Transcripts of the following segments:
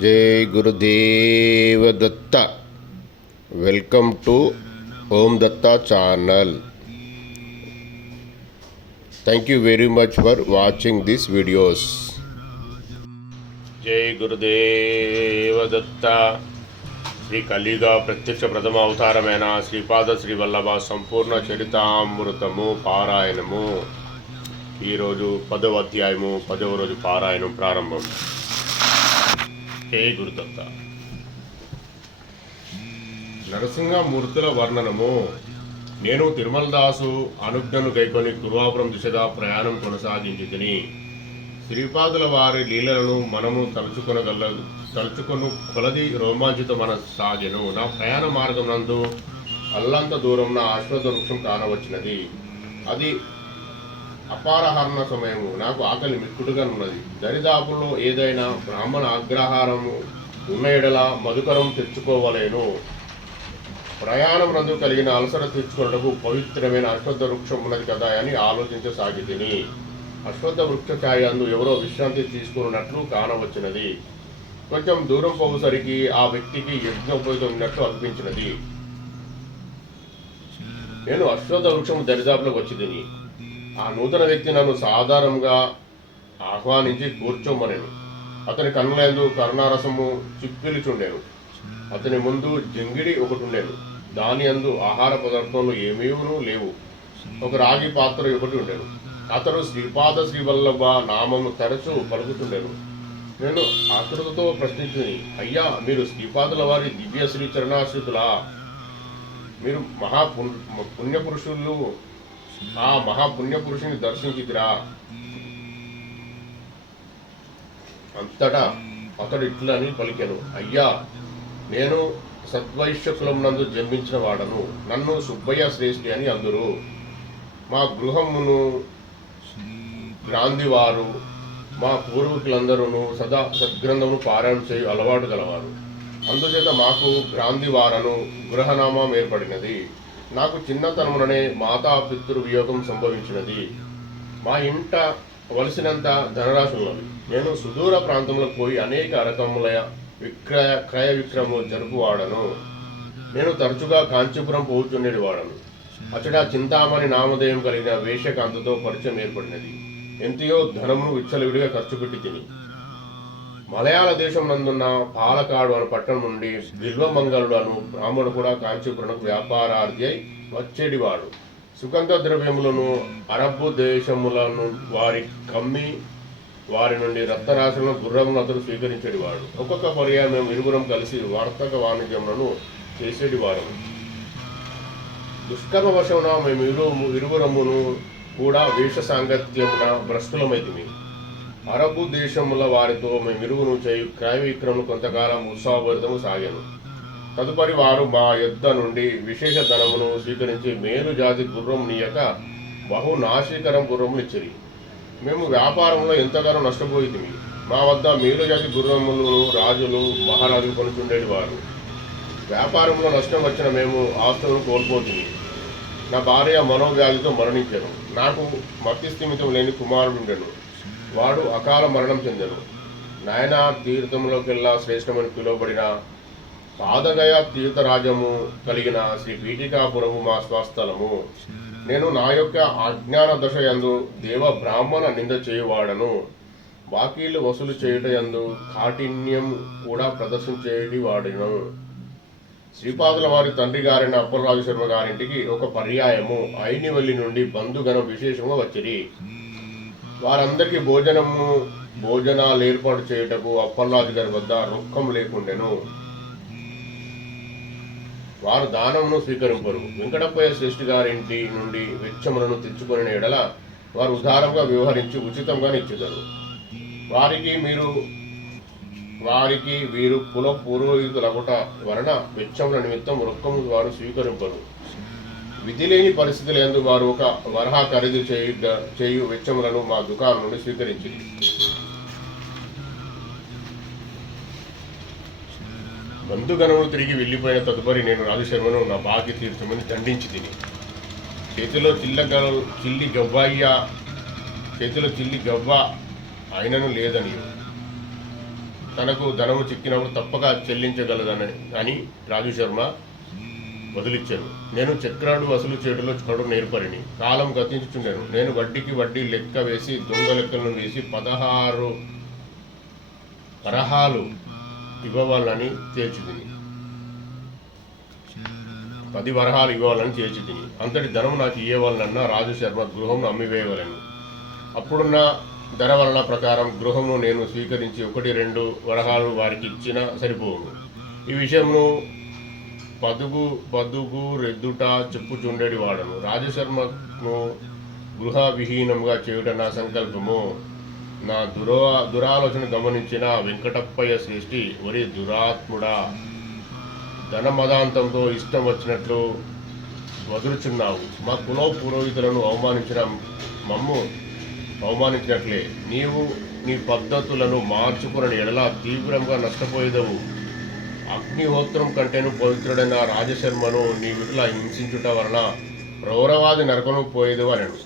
जय Gurudev Datta. Welcome to Om Datta channel. Thank you very much for watching these videos. जय गुरुदेव दत्ता. శ్రీ కలియుగ ప్రత్యక్ష ప్రథమ అవతారమైన శ్రీపాద శ్రీవల్లభ సంపూర్ణ చరితామృతము పారాయణము. ఈరోజు 10వ అధ్యాయము 10వ రోజు పారాయణం ప్రారంభం. హే గురుదత్త. నరసింహమూర్తుల వర్ణనము. నేను తిరుమలదాసు అనుజ్ఞను గైకొని గురువాపురం దిశగా ప్రయాణం కొనసాగించుకుని శ్రీపాదుల వారి లీలలను మనము తలుచుకొను కొలది రోమాంచిత సాగెను. నా ప్రయాణ మార్గం నందు అల్లంత దూరం నా అశ్వత్థ వృక్షం కానవచ్చినది. అది అపారహరణ సమయము. నాకు ఆకలి మిక్కుడుగా ఉన్నది. దరిదాపుల్లో ఏదైనా బ్రాహ్మణ అగ్రహారము ఉన్న ఎడల మధుకరం తెచ్చుకోవలేను. ప్రయాణం నందు కలిగిన అలసర తీర్చుకున్నకు పవిత్రమైన అశ్వత్థ వృక్షం ఉన్నది కదా అని ఆలోచించసాగితిని. అశ్వత్థ వృక్ష ఛాయ అందు ఎవరో విశ్రాంతి తీసుకున్నట్లు కానవచ్చినది. కొంచెం దూరం పోసరికి ఆ వ్యక్తికి యజ్ఞోపేతం ఉన్నట్లు అనిపించినది. నేను అశ్వత్థ వృక్షం దరిదాపులకు వచ్చి తిని ఆ నూతన వ్యక్తి నన్ను సాధారణంగా ఆహ్వానించి కూర్చోమనేను. అతని కన్నులందు కరుణారసము చిప్పిలిచుండేను. అతని ముందు జంగిడి ఒకటి ఉండేను. దాని అందు ఆహార పదార్థంలో ఏమీనూ లేవు. ఒక రాగి పాత్ర ఒకటి ఉండేను. అతడు శ్రీపాద శ్రీవల్లభ నామము తరచూ పలుకుతుండేను. నేను ఆతృతతో ప్రశ్నించింది, అయ్యా, మీరు శ్రీపాదుల వారి దివ్య శ్రీ చరణాశ్రితులా? మీరు పుణ్యపురుషులు ఆ మహాపుణ్యపురుషుని దర్శించిదిరా? అంతటా అతడు ఇట్లని పలికెను, అయ్యా, నేను సద్వైశ్య కులం నందు జన్మించిన వాడను. నన్ను సుబ్బయ్య శ్రేష్ఠి అని అందరు. మా గృహమును గ్రాంధివారు మా పూర్వీకులందరూ సదా సద్గ్రంథమును పారాయణం చేయు అలవాటు గలవారు. అందుచేత మాకు గ్రాంధివారను గృహనామం ఏర్పడినది. నాకు చిన్నతనముననే మాతా పితృ వియోగం సంభవించినది. మా ఇంట వలసినంత ధనరాశులున్నవి. నేను సుదూర ప్రాంతంలో పోయి అనేక రకముల క్రయ విక్రయము జరుపువాడను. నేను తరచుగా కాంచీపురం పోతుండేది వాడను. అచ్చట చింతామణి నామధేయం కలిగిన వేషకాంతతో పరిచయం ఏర్పడినది. ఎంతయో ధనమును విచ్చలవిడిగా ఖర్చు పెట్టి తిని మలయాళ దేశం నందున్న పాలకాడు అనే పట్టణం నుండి బిల్వమంగళుడు అను బ్రాహ్మణుడు కూడా కాంచీపురంకు వ్యాపారార్థి అయి వచ్చేటివాడు. సుగంధ ద్రవ్యములను అరబ్బు దేశములను వారి కమ్మి వారి నుండి రక్తరాశులను గుర్రమును అతడు స్వీకరించేటివాడు. ఒక్కొక్క పర్యాయం మేము ఇరువురం కలిసి వర్తక వాణిజ్యములను చేసేటివారు. దుష్కర్మవశమున మేము ఇరువురమును కూడా వేష సాంగత్యమున భ్రష్టులమైతిమి. అరబు దేశముల వారితో మేమిరువును చేయు క్రయ విక్రయము కొంతకాలం ఉత్సాహభరితము సాగాను. తదుపరి వారు మా యొద్ద నుండి విశేష ధనమును స్వీకరించి మేలు జాతి గుర్రం నీయక బహు నాశీకరం గుర్రములు ఇచ్చిరి. మేము వ్యాపారంలో ఎంతగానో నష్టపోయితిమి. మా వద్ద మేలు జాతి గుర్రములను రాజులు మహారాజులు కొనుచుండేది వారు. వ్యాపారంలో నష్టం వచ్చిన మేము ఆస్తులను కోల్పోతుంది. నా భార్య మనోవ్యాధితో మరణించాను. నాకు మతిస్థిమితం లేని కుమారుడుండెను. వాడు అకాల మరణం చెందాను. నాయన తీర్థంలోకెల్లా శ్రేష్టమని పిలువబడిన పాదగయ తీర్థరాజము కలిగిన శ్రీ పీఠికాపురము మా స్వస్థలము. నేను నా యొక్క అజ్ఞాన దశ యందు దేవ బ్రాహ్మణ నింద చేయువాడను. బాకీలు వసూలు చేయుట యందు కాఠిన్యం కూడా ప్రదర్శించేది వాడిను. శ్రీపాదుల వారి తండ్రి గారైన అప్పలరాజు శర్మ గారింటికి ఒక పర్యాయము ఐనివల్లి నుండి బంధుగణం విశేషంగా వచ్చిరి. వారందరికీ భోజనాలు ఏర్పాటు చేయుటకు అప్పలరాజు గారి వద్ద రొక్కం లేకుండెను. వారు దానమును స్వీకరింపరు. వెంకటప్పయ్య శ్రేష్ఠి గారింటి నుండి వెచ్చములను తెచ్చుకునే ఎడల వారు ఉదారంగా వ్యవహరించి ఉచితంగా ఇచ్చుతారు. వారికి వీరు కుల పూర్వీకులగుట వలన వెచ్చముల నిమిత్తం రొక్కము వారు స్వీకరింపరు. విధి లేని పరిస్థితులు ఎందు వారు ఒక వరహా ఖరీదు చేయు వెచ్చములను మా దుకాణం నుండి స్వీకరించింది. బంధుగణములు తిరిగి వెళ్ళిపోయిన తదుపరి నేను రాజశర్మను నా బాకి తీర్చమని దండించి తిని చేతిలో చిల్లి గవ్వ అయినను లేదని తనకు ధనము చిక్కినప్పుడు తప్పక చెల్లించగలదని అని రాజు శర్మ వదిలిచ్చాను. నేను చక్రాడు వసూలు చేటులో కడు నేర్పరిని. కాలం గతించుచుండెను. నేను వడ్డీకి వడ్డీ లెక్క వేసి దొంగ లెక్కలను వేసి 16 వరహాలు ఇవ్వవాలని తేల్చితిని. 10 వరహాలు ఇవ్వాలని తేల్చితిని. అంతటి ధనం నాకు ఇవ్వవాలన్న రాజు శర్మ గృహం అమ్మివేయవలను. అప్పుడున్న ధర వలన ప్రకారం గృహమును నేను స్వీకరించి 1-2 వరహాలు వారికి ఇచ్చినా సరిపోవును. ఈ విషయంలో బదుగు రెద్దుట చెప్పుచుండేది వాడను. రాజశర్మను గృహ విహీనంగా చేయుట నా సంకల్పము. నా దురాలోచన గమనించిన వెంకటప్పయ్య శ్రేష్ఠి, ఒరే దురాత్ముడా, ధనమదాంతంతో ఇష్టం వచ్చినట్లు వదులుచున్నావు. మా కుల పురోహితులను అవమానించిన మమ్ము అవమానించినట్లే నీవు నీ పద్ధతులను మార్చుకుని ఎడలా తీవ్రంగా నష్టపోయేదవు. అగ్నిహోత్రం కంటేను పవిత్రుడైన రాజశర్మను నీ విట్లా హింసించుట వలన రౌరవాది నరకను పోయేదవు అనను.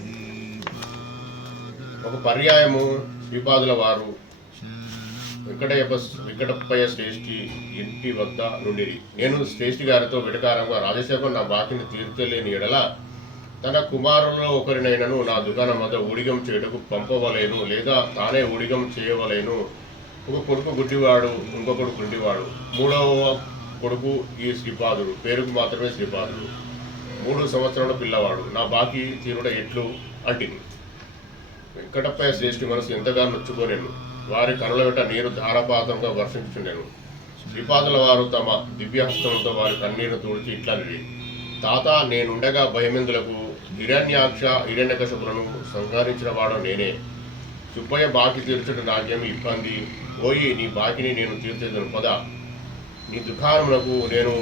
ఒక పర్యాయము శ్రీపాదుల వారు వెంకటప్పయ్య శ్రేష్ఠి ఇంటి వద్ద నుండిరి. నేను శ్రేష్ఠి గారితో వెటకారంగా, రాజశేఖర్ నా బాకిని తీర్చలేని ఎడల తన కుమారులలో ఒకరినైనను నా దుకాణం వద్ద ఊడిగం చేయుటకు పంపవలేను, లేదా తానే ఊడిగం చేయవలేను. ఒక కొడుకు గుడ్డివాడు, ఇంకొకడు గుడ్డివాడు, 3వ కొడుకు ఈ శ్రీపాదుడు, పేరుకు మాత్రమే శ్రీపాదుడు, 3 సంవత్సరాల పిల్లవాడు. నా బాకీ తీరుట ఎట్లు అంటిని. వెంకటప్పయ్య శ్రేష్ఠి మనసు ఎంతగా నొచ్చుకోలేను. వారి కనుల వెంట నీరు ధారాపాతంగా వర్షించుండెను. శ్రీపాదుల వారు తమ దివ్యహస్తంతో వారి కన్నీరు తుడిచి ఇట్లనిది, తాత, నేనుండగా భయమెందులకు? హిరణ్యకశపులను సంహరించిన వాడు నేనే. సుబ్బయ్య బాకి తీర్చుట నాకేమి ఇబ్బంది? పోయి నీ బాకిని నేను తీర్చేదను పద. నీ దుకాణములకు నేను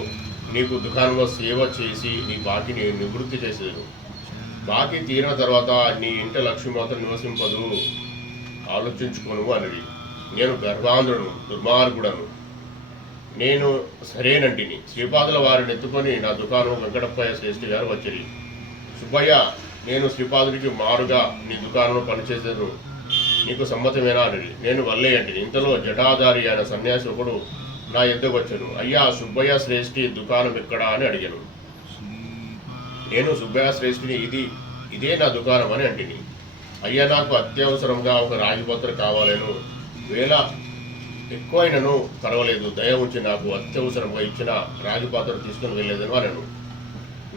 నీకు దుకాణంలో సేవ చేసి నీ బాకిని నివృత్తి చేసేదను. బాకీ తీరిన తర్వాత నీ ఇంట లక్ష్మి మాత్రం నివసింపదు, ఆలోచించుకోను అన్నది. నేను గర్భాంధుడను, దుర్మార్గుడను. నేను సరేనంటిని. శ్రీపాదుల వారిని ఎత్తుకొని నా దుకాణం వెంకటప్పయ్య శ్రేష్ఠి గారు వచ్చిరి. సుబ్బయ్య, నేను శ్రీపాదుడికి మారుగా నీ దుకాణంలో పనిచేసేది నీకు సమ్మతమేనా అని నేను వల్లే అంటిని. ఇంతలో జటాధారి అయిన సన్యాసి ఒకడు నా ఎద్దకు వచ్చాను. అయ్యా, సుబ్బయ్య శ్రేష్ఠి దుకాణం ఎక్కడా అని అడిగాను. నేను సుబ్బయ్య శ్రేష్ఠిని ఇదే నా దుకాణం అని అంటిని. అయ్యా, నాకు అత్యవసరంగా ఒక రాగిపత్ర కావాలను, వేళ ఎక్కువైనను పర్వాలేదు, దయ ఉంచి నాకు అత్యవసరంగా ఇచ్చిన రాగిపాత్ర తీసుకుని వెళ్ళేదని అనను.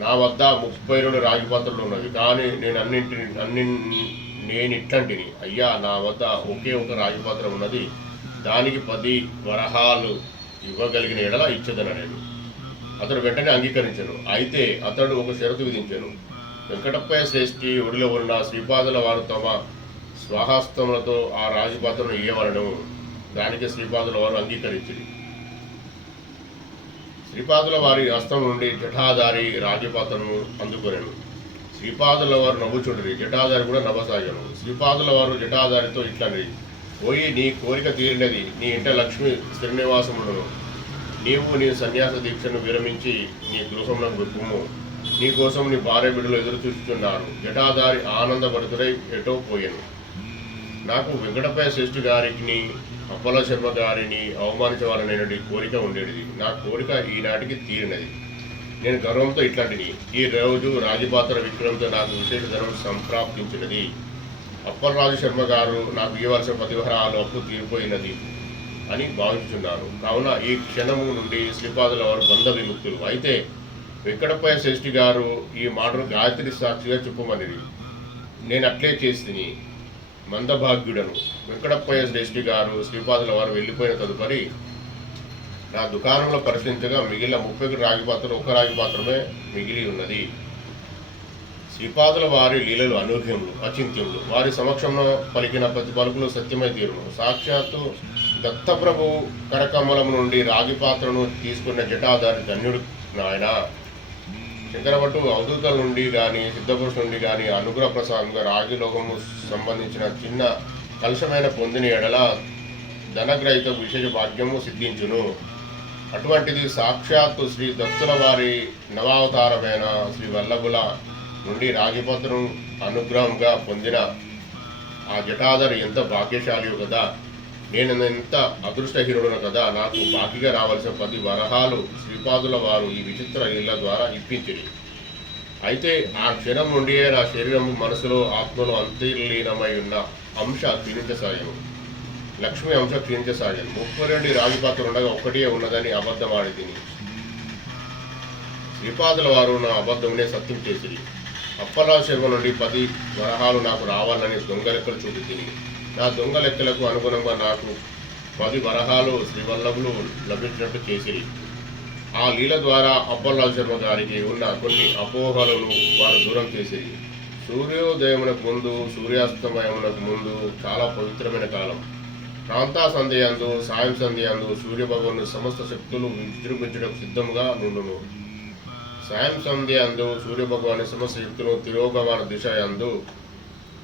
నా వద్ద 32 రాగిపాత్రలు ఉన్నవి, కానీ నేను ఇట్లాంటిని. అయ్యా, నా వద్ద ఒకే ఒక రాగిపాత్ర ఉన్నది, దానికి 10 వరహాలు ఇవ్వగలిగిన ఎడల ఇచ్చేదన నేను. అతడు వెంటనే అంగీకరించాను. అయితే అతడు ఒక షరతు విధించాను. వెంకటప్పయ్య శ్రేష్ఠి ఒడిలో ఉన్న శ్రీపాదుల వారు తమ స్వహస్తములతో ఆ రాగిపాత్రను ఇయ్యవలను. దానికి శ్రీపాదుల వారు అంగీకరించింది. శ్రీపాదుల వారి హస్తం నుండి జటాధారి రాజపాత్రను అందుకొనెను. శ్రీపాదుల వారు నవ్వుచుండ్రి, జటాధారి కూడా నవ్వసాగాను. శ్రీపాదుల వారు జటాధారితో ఇట్లనిది, పోయి నీ కోరిక తీరినది, నీ ఇంట లక్ష్మి స్థిరనివాసములను. నీవు నీ సన్యాస దీక్షను విరమించి నీ గృహంలో వెప్పుము. నీ కోసం నీ భార్య బిడ్డలు ఎదురు చూస్తున్నారు. జటాధారి ఆనందపడుతుడై ఎటో పోయాను. నాకు వెంకటప్పయ్య శ్రేష్ఠి గారికి అప్పల శర్మ గారిని అవమానించవాలనేది కోరిక ఉండేది. నా కోరిక ఈనాటికి తీరినది. నేను గర్వంతో ఇట్లాంటిని. ఈ రోజు రాజపాత్ర విక్రయంతో నాకు విశేష ధనం సంప్రాప్తించినది. అప్పలరాజు శర్మ గారు నాకు ఇవ్వాల్సిన 10 వరహాలు అప్పు తీరిపోయినది అని భావించున్నాను. కావున ఈ క్షణము నుండి శ్రీపాదుల వారు బంధ విముక్తులు. అయితే వెంకటప్పయ్య శ్రేష్ఠి గారు ఈ మాటను గాయత్రి సాక్షిగా చెప్పమనిది. నేను అట్లే చేసిని, మందభాగ్యుడను. వెంకటప్పయ్య శ్రేష్ఠి గారు శ్రీపాదుల వారు వెళ్ళిపోయిన తదుపరి నా దుకాణంలో పరిశీలించగా మిగిలిన 31 రాగిపాత్రలు 1 రాగిపాత్రమే మిగిలి ఉన్నది. శ్రీపాదుల వారి లీలలు అనూహ్యములు, అచింత్యములు. వారి సమక్షంలో పలికిన ప్రతి పలుకులు సత్యమై తీరును. సాక్షాత్తు దత్తప్రభు కరకమలం నుండి రాగిపాత్రను తీసుకున్న జటాధారి ధన్యుడు నాయన. శంకరభట్టు అవధూతల నుండి కానీ సిద్ధపురుషుల నుండి కానీ అనుగ్రహ ప్రసాదంగా రాగిలోకము సంబంధించిన చిన్న కలుషమైన పొందిన ఎడల ధనగ్రహిత విశేష భాగ్యము సిద్ధించును. అటువంటిది సాక్షాత్తు శ్రీ దత్తుల వారి నవావతారమైన శ్రీ వల్లభుల నుండి రాగిపత్రం అనుగ్రహంగా పొందిన ఆ జటాధరి ఎంత భాగ్యశాలియో కదా. నేను ఎంత అదృష్టహీనుడును కదా, నాకు బాకీగా రావాల్సిన 10 వరహాలు శ్రీపాదుల వారు ఈ విచిత్ర లీల ద్వారా ఇప్పించింది. అయితే ఆ క్షణం నుండి నా శరీరం, మనసులో, ఆత్మలో అంతర్లీనమై ఉన్న అంశ క్షీణించసాగాను. లక్ష్మి అంశ క్షీణించసాగాను. 32 రాజపాత్రలు ఉండగా ఒక్కటే ఉన్నదని అబద్ధమాడి తిని శ్రీపాదుల వారు నా అబద్ధమునే సత్యం చేసిరి. అప్పలా శర్మ నుండి 10 వరహాలు నాకు రావాలని దొంగ లెక్కలు చూపి తిని నా దొంగ లెక్కలకు అనుగుణంగా నాకు 10 వరహాలు శ్రీవల్లభులు లభించినట్టు చేసిరి. ఆ లీల ద్వారా అప్పల్లా శర్మ గారికి ఉన్న కొన్ని అపోహలను వారు దూరం చేసిరి. సూర్యోదయమునకు ముందు, సూర్యాస్తమయమునకు ముందు చాలా పవిత్రమైన కాలం. ప్రాంతా సంధ్యందు, సాయం సంధ్యందు సూర్యభగవాను సమస్త శక్తులు విజృంభించడానికి సిద్ధముగా నుండును. సాయం సంధ్యందు సూర్యభగవాని సమస్త శక్తులు తిరోగమన దిశ యందు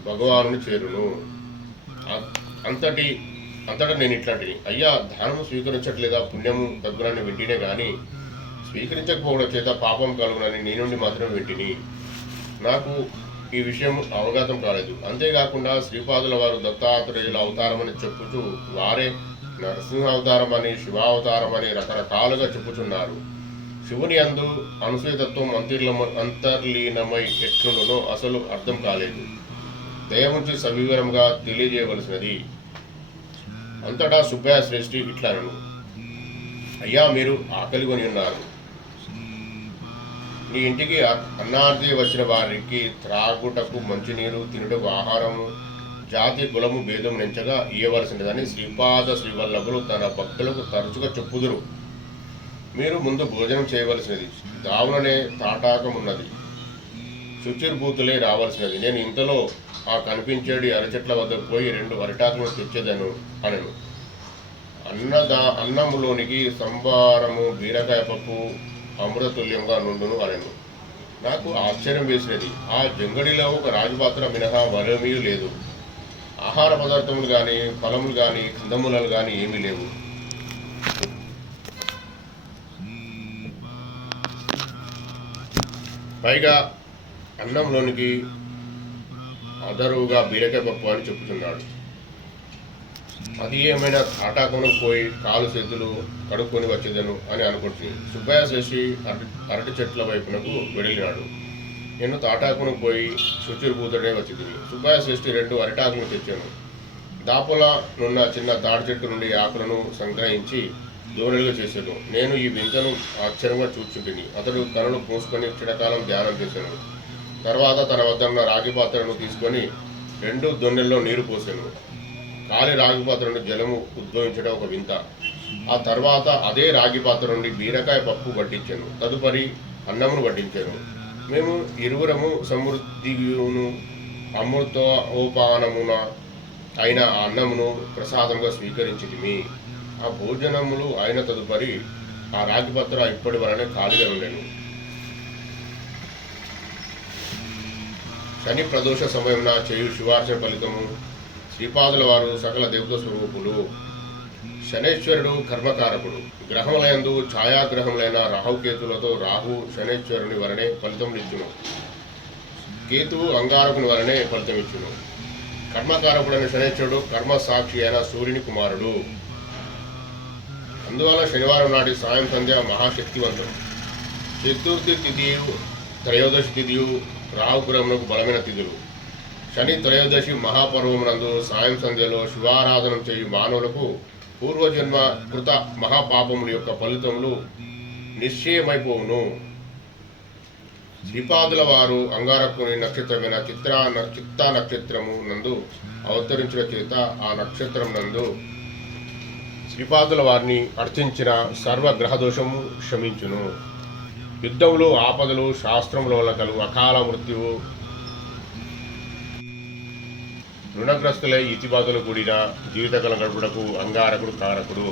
భగవాను చేరును. అంతటా నేను ఇట్లాంటిని, అయ్యా దానము స్వీకరించట్లేదా, పుణ్యము తగ్గునని వింటినే కానీ స్వీకరించకపోవడం చేత పాపం కలుగునని నీ నుండి మాత్రమే వింటిని. నాకు ఈ విషయం అవగాహన కాలేదు. అంతేకాకుండా శ్రీపాదుల వారు దత్తాత్రేయుల అవతారమని చెప్పుచూ వారే నరసింహ అవతారం అని, శివావతారం అని రకరకాలుగా చెప్పుచున్నారు. శివుని యందు అనుసూయతత్వం అంతర్లీనమై ఎట్లుండునో అసలు అర్థం కాలేదు. దయముంచి సవివరంగా తెలియజేయవలసినది. అంతటా సుబ్బయ్య శ్రేష్ఠి ఇట్లాను, అయ్యా మీరు ఆకలి కొని ఉన్నారు. నీ ఇంటికి అన్నార్థి వచ్చిన వారికి త్రాగుటకు మంచినీరు, తినుటకు ఆహారము, జాతి కులము భేదం నెంచగా ఇయ్యవలసినదని శ్రీపాద శ్రీవల్లభులు తన భక్తులకు తరచుగా చెప్పుదురు. మీరు ముందు భోజనం చేయవలసినది, దావుననే తాటాకమున్నది, శుచిర్భూతులే రావాల్సినది. నేను ఇంతలో ఆ కనిపించేటి అరచెట్ల వద్దకు పోయి 2 అరిటాకులను తెచ్చేదను అనను. అన్నములోనికి సంబారము, బీరకాయ పప్పు అమృతతుల్యంగా నుండును అనను. నాకు ఆశ్చర్యం వేసినది. ఆ జంగడిలో ఒక రాజపాత్ర మినహా మరేమీ లేదు. ఆహార పదార్థములు కానీ, ఫలములు కానీ, కందమూలాలు కానీ ఏమీ లేవు. పైగా అన్నంలోనికి అదరువుగా బీరకాయ పప్పు అని చెప్పుతున్నాడు. అది ఏమైనా తాటాకమును పోయి కాలు చేతులు కడుక్కొని వచ్చేదను అని అనుకుంటుంది. సుబ్బయ్య శ్రేష్ఠి అరటి చెట్ల వైపునకు వెళ్ళినాడు. నేను తాటాకును పోయి శుచిర్భూతుడే వచ్చింది. సుబ్బయ్య శ్రేష్ఠి 2 అరిటాకులను తెచ్చాను. దాపుల నున్న చిన్న తాడి చెట్టు నుండి ఆకులను సంగ్రహించి దూరలుగా చేశాను. నేను ఈ వింతను ఆశ్చర్యంగా చూచుంటిని. అతడు కనులు మూసుకొని చిరకాలం ధ్యానం చేశాను. తర్వాత తన వద్ద ఉన్న రాగి పాత్రను తీసుకొని 2 దొన్నెల్లో నీరు పోసాను. కాలి రాగి పాత్ర నుండి జలము ఉద్భవించడం ఒక వింత. ఆ తర్వాత అదే రాగి పాత్ర నుండి బీరకాయ పప్పు వడ్డించాను. తదుపరి అన్నమును వడ్డించాను. మేము ఇరువురము సమృద్ధియును అమృతోపానమున అయిన ఆ అన్నమును ప్రసాదంగా స్వీకరించితిమి. ఆ భోజనములు అయిన తదుపరి ఆ రాగి పాత్ర ఇప్పటి వలనే ఖాళీగా ఉండేను. శని ప్రదోష సమయంన చేయు శివార్చన ఫలితము. శ్రీపాదుల వారు సకల దేవత స్వరూపులు. శనేశ్వరుడు కర్మకారకుడు. గ్రహములందు ఛాయాగ్రహములైన రాహుకేతులతో రాహు శనేశ్వరుని వలనే ఫలితములిచ్చును. కేతువు అంగారకుని వలనే ఫలితమిచ్చును. కర్మకారకుడైన శనేశ్వరుడు కర్మ సాక్షి అయిన సూర్యుని కుమారుడు. అందువల్ల శనివారం నాటి సాయం సంధ్య మహాశక్తివంతం. చతుర్థి తిథియు, త్రయోదశి తిథియు రాహుగ్రహమునకు బలమైన తిథులు. శని త్రయోదశి మహాపర్వమునందు సాయం సంధ్యలో శివారాధనం చేయు మానవులకు పూర్వజన్మ కృత మహాపాపముల యొక్క ఫలితములు నిశ్చయమైపోవును. శ్రీపాదుల వారు అంగారకుని నక్షత్రమైన చిత్తా నక్షత్రము నందు అవతరించిన చేత ఆ నక్షత్రం నందు శ్రీపాదుల వారిని అర్చించిన సర్వగ్రహదోషము శమించును. యుద్ధములు, ఆపదలు, శాస్త్రముల వల్ల కలుగు అకాల మృత్యువు, రుణగ్రస్తులై ఇతిబాధలు కూడిన జీవితకాలం గడుపుటకు అంగారకుడు కారకుడు.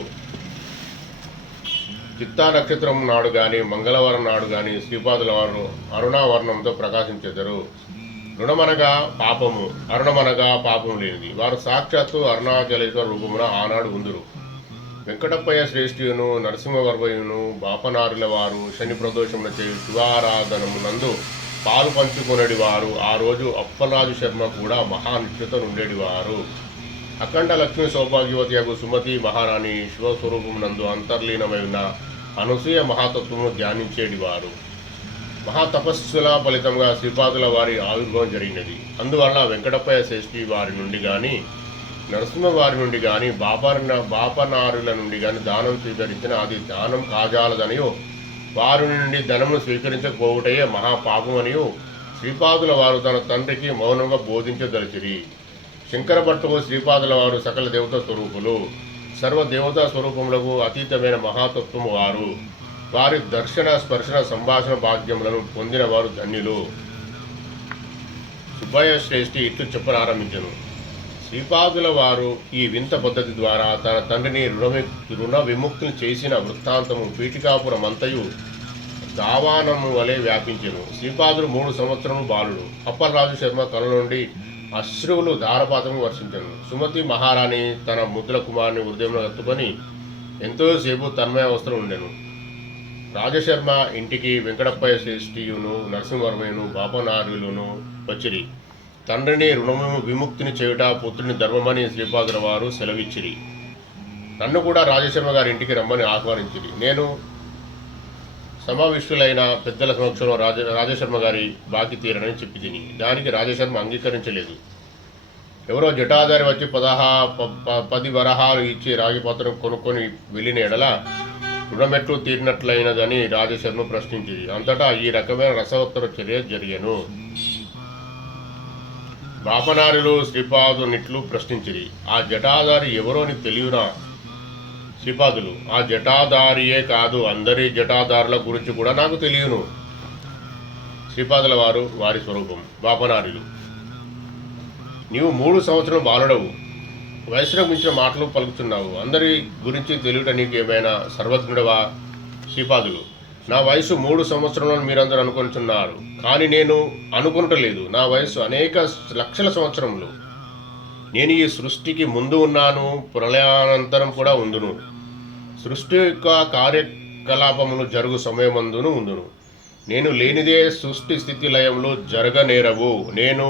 చిత్తా నక్షత్రం నాడు గాని, మంగళవారం నాడు గాని శ్రీపాదుల వారు అరుణావర్ణంతో ప్రకాశించెదరు. రుణమనగా పాపము, అరుణమనగా పాపము లేనిది. వారు సాక్షాత్తు అరుణాచలేశ్వర రూపమున ఆనాడు ఉందురు. వెంకటప్పయ్య శ్రేష్ఠియును, నరసింహవర్మయును, బాపనారుల వారు శని ప్రదోషమున చేయు శివారాధనమునందు పాలు పంచుకొనేడివారు. ఆ రోజు అప్పలరాజు శర్మ కూడా మహానిష్ఠతో ఉండేటివారు. అఖండ లక్ష్మీ సౌభాగ్యవతి యొక్క సుమతి మహారాణి శివస్వరూపం నందు అంతర్లీనమై ఉన్న అనసూయ మహాతత్వమును ధ్యానించేటివారు. మహాతపస్సుల ఫలితంగా శ్రీపాదుల వారి ఆవిర్భావం జరిగినది. అందువల్ల వెంకటప్పయ్య శ్రేష్ఠి వారి నుండి కానీ, నరసింహ వారి నుండి కానీ, బాపనారుల నుండి కానీ దానం స్వీకరించిన అది దానం కాజాలదనియో, వారి నుండి ధనమును స్వీకరించకపోవటయే మహాపాపమనియో శ్రీపాదుల వారు తన తండ్రికి మౌనంగా బోధించదలిచిరి. శంకర భట్టువు శ్రీపాదుల వారు సకల దేవతా స్వరూపులు, సర్వదేవతా స్వరూపములకు అతీతమైన మహాతత్వము వారు. వారి దర్శన స్పర్శన సంభాషణ భాగ్యములను పొందిన వారు ధన్యులు. సుబ్బయ్య శ్రేష్ఠి ఇట్లు చెప్పనారంభించను. శ్రీపాదుల వారు ఈ వింత పద్ధతి ద్వారా తన తండ్రిని రుణ విముక్తిని చేసిన వృత్తాంతము పీఠికాపురమంతయు దావానము వలె వ్యాపించెను. శ్రీపాదులు 3 సంవత్సరములు బాలుడు. అప్పలరాజు శర్మ కళ్ళ నుండి అశ్రువులు ధారపాతము వర్షించను. సుమతి మహారాణి తన ముద్దుల కుమారుని హృదయంలో ఎత్తుకొని ఎంతోసేపు తన్మయావస్థలో ఉండెను. రాజశర్మ ఇంటికి వెంకటప్పయ్య శ్రేష్ఠియును, నరసింహవర్మయును, బాపనార్యులను వచ్చిరి. తండ్రిని రుణము విముక్తిని చేయుట పుత్రుని ధర్మమని శ్రీపాదుల వారు సెలవిచ్చిరి. నన్ను కూడా రాజశర్మ గారి ఇంటికి రమ్మని ఆహ్వానించిరి. నేను సమావిష్టులైన పెద్దల సమక్షంలో రాజశర్మ గారి బాకి తీరనని చెప్పి తిని, దానికి రాజశర్మ అంగీకరించలేదు. ఎవరో జటాధారి వచ్చి 10 వరహాలు ఇచ్చి రాగిపాత్రం కొనుక్కొని వెళ్ళిన ఎడల రుణమెట్లు తీరినట్లయినదని రాజశర్మ ప్రశ్నించింది. అంతటా ఈ రకమైన రసోత్తర చర్య జరిగెను. బాపనారులు శ్రీపాదునిట్లు ప్రశ్నించిరి. ఆ జటాధారి ఎవరో నీకు తెలియనా? శ్రీపాదులు, ఆ జటాధారియే కాదు, అందరి జటాధారుల గురించి కూడా నాకు తెలియను. శ్రీపాదుల వారు వారి స్వరూపం. బాపనారులు, నీవు 3 సంవత్సరం బాలుడవు, వయసును మించిన మాటలు పలుకుతున్నావు. అందరి గురించి తెలియట నీకు ఏమైనా సర్వజ్ఞుడవా? శ్రీపాదులు, నా వయసు 3 సంవత్సరంలో మీరందరూ అనుకుంటున్నారు, కానీ నేను అనుకుంటలేదు. నా వయసు అనేక లక్షల సంవత్సరములు. నేను ఈ సృష్టికి ముందు ఉన్నాను, ప్రళయానంతరం కూడా ఉందును. సృష్టి యొక్క కార్యకలాపములు జరుగు సమయమందును ఉందును. నేను లేనిదే సృష్టి స్థితి లయములు జరగనేరవు. నేను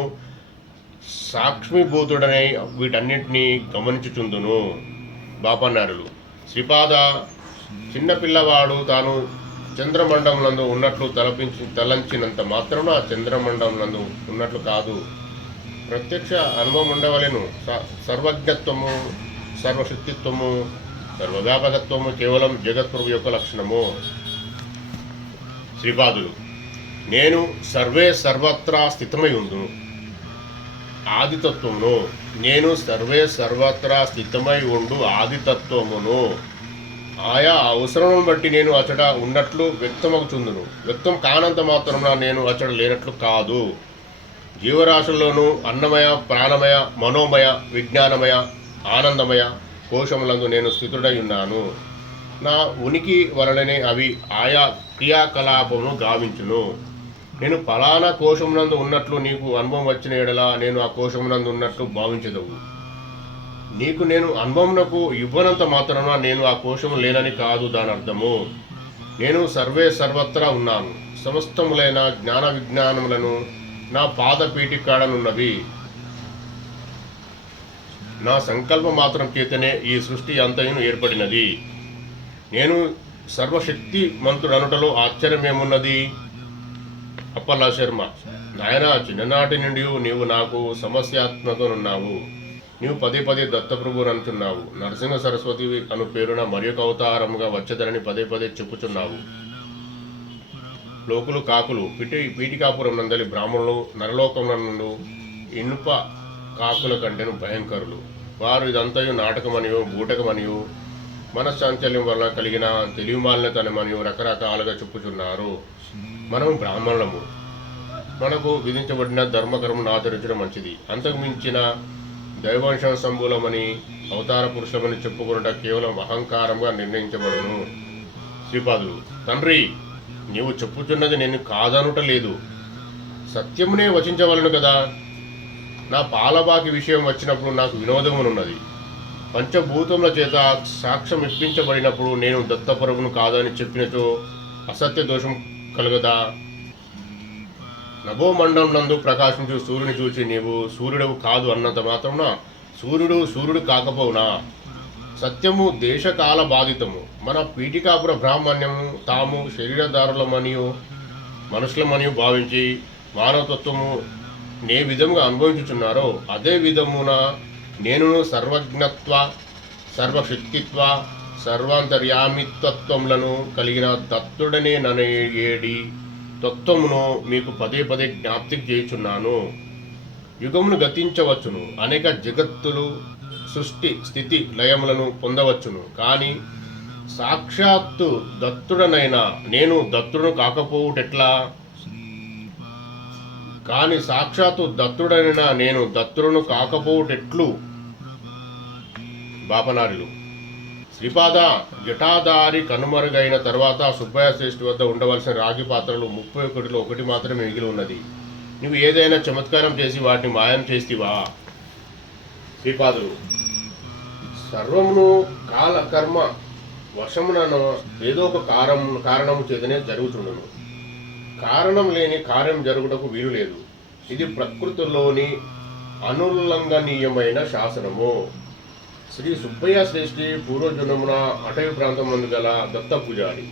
సాక్షిభూతుడనై వీటన్నిటినీ గమనించుచుందును. బాపన్నారులు, శ్రీపాద చిన్నపిల్లవాడు తాను చంద్రమండలంలో ఉన్నట్లు తలంచినంత మాత్రమున చంద్రమండలంలో ఉన్నట్లు కాదు. ప్రత్యక్ష అనుభవం ఉండవలెను. సర్వజ్ఞత్వము, సర్వశక్తిత్వము, సర్వవ్యాపకత్వము కేవలం జగత్ప్రభు యొక్క లక్షణము. శ్రీపాదులు, నేను సర్వత్రా స్థితమై ఉందును. ఆదితత్వమును, నేను సర్వత్రా స్థితమై ఉండు ఆదితత్వమును. ఆయా అవసరములను బట్టి నేను అచట ఉన్నట్లు వ్యక్తమవుతుందును. వ్యక్తం కానంత మాత్రమున నేను అచట లేనట్లు కాదు. జీవరాశుల్లోనూ అన్నమయ, ప్రాణమయ, మనోమయ, విజ్ఞానమయ, ఆనందమయ కోశములందు నేను స్థితుడై ఉన్నాను. నా ఉనికి వలననే అవి ఆయా క్రియాకలాపమును గావించును. నేను ఫలానా కోశమునందు ఉన్నట్లు నీకు అనుభవం వచ్చిన ఎడల నేను ఆ కోశమునందు ఉన్నట్లు భావించదవు. నీకు నేను అనుభవమునకు ఇవ్వనంత మాత్రాన నేను ఆ కోశము లేనని కాదు దాని అర్థము. నేను సర్వత్రా ఉన్నాను. సమస్తములైన జ్ఞాన విజ్ఞానములను నా పాదపీఠికాడనున్నవి. నా సంకల్ప మాత్రం చేతనే ఈ సృష్టి అంతయును ఏర్పడినది. నేను సర్వశక్తి మంతుడనుటలో ఆశ్చర్యమేమున్నది? అప్పలా శర్మ, నాయన, చిన్ననాటి నుండి నీవు నాకు సమస్యాత్మకనున్నావు. నీవు పదే దత్తప్రభు అంటున్నావు. నరసింహ సరస్వతి అను పేరున మరి ఒక అవతారముగా వచ్చేదనని పదే చెప్పుచున్నావు. లోకులు కాకులు పీఠికాపురం నందలి బ్రాహ్మణులు నరలోకమునందు ఇనుప కాకుల కంటేను భయంకరులు. వారు ఇదంతయు నాటకమనియో బూటకమనియో మనశ్చాంచల్యం వలన కలిగిన తెలివిమాలినతనమనియో రకరకాలుగా చెప్పుచున్నారు. మనం బ్రాహ్మణులము. మనకు విధించబడిన ధర్మకర్మను ఆచరించడం మంచిది. అంతకు మించిన దైవంశ సంబూలమని అవతార పురుషమని చెప్పుకున్నట కేవలం అహంకారంగా నిర్ణయించబడును. శ్రీపాదులు, తండ్రి, నీవు చెప్పుచున్నది నేను కాదనుట లేదు. సత్యమునే వచించవలను కదా. నా పాలబాకి విషయం వచ్చినప్పుడు నాకు వినోదమునున్నది. పంచభూతముల చేత సాక్ష్యం ఇప్పించబడినప్పుడు నేను దత్తపరమును కాదని చెప్పినచో అసత్య దోషం కలుగదా? నభోమండలం నందు ప్రకాశించు సూర్యుని చూసి నీవు సూర్యుడవు కాదు అన్నంత మాత్రమున సూర్యుడు కాకపోవునా? సత్యము దేశకాల బాధితము. మన పీఠికాపుర బ్రాహ్మణ్యము తాము శరీరధారులమనియు మనుషులమనియు భావించి మానవతత్వము నే విధముగా అనుభవించుచున్నారో అదే విధమున నేను సర్వజ్ఞత్వ సర్వశక్తిత్వ సర్వాంతర్యామిత్వములను కలిగిన దత్తుడనే ననేడి తత్వమును మీకు పదే పదే జ్ఞాప్తికి చేయుచున్నాను. యుగమును గతించవచ్చును, అనేక జగత్తులు సృష్టి స్థితి లయములను పొందవచ్చును, కానీ సాక్షాత్తు దత్తుడనైనా నేను దత్తుడును కాకపోవుటెట్లా? నేను దత్తుడును కాకపోవుటెట్లు? బాపనారిలు. శ్రీపాద జటాధారి కనుమరుగైన తర్వాత సుబ్బయ్య శ్రేష్ఠి వద్ద ఉండవలసిన రాగి పాత్రలు 31లో ఒకటి మాత్రమే మిగిలి ఉన్నది. నువ్వు ఏదైనా చమత్కారం చేసి వాటిని మాయం చేస్తీవా? శ్రీపాదులు. సర్వమును కాల కర్మ వశమునను ఏదో ఒక కారణము చేతనే జరుగుతుండను. కారణం లేని కార్యం జరుగుటకు వీలు లేదు. ఇది ప్రకృతిలోని అనుల్లంఘనీయమైన శాసనము. శ్రీ సుబ్బయ్య శ్రేష్ఠి పూర్వజన్మమున అటవీ ప్రాంతం నందు గల దత్త పూజారి.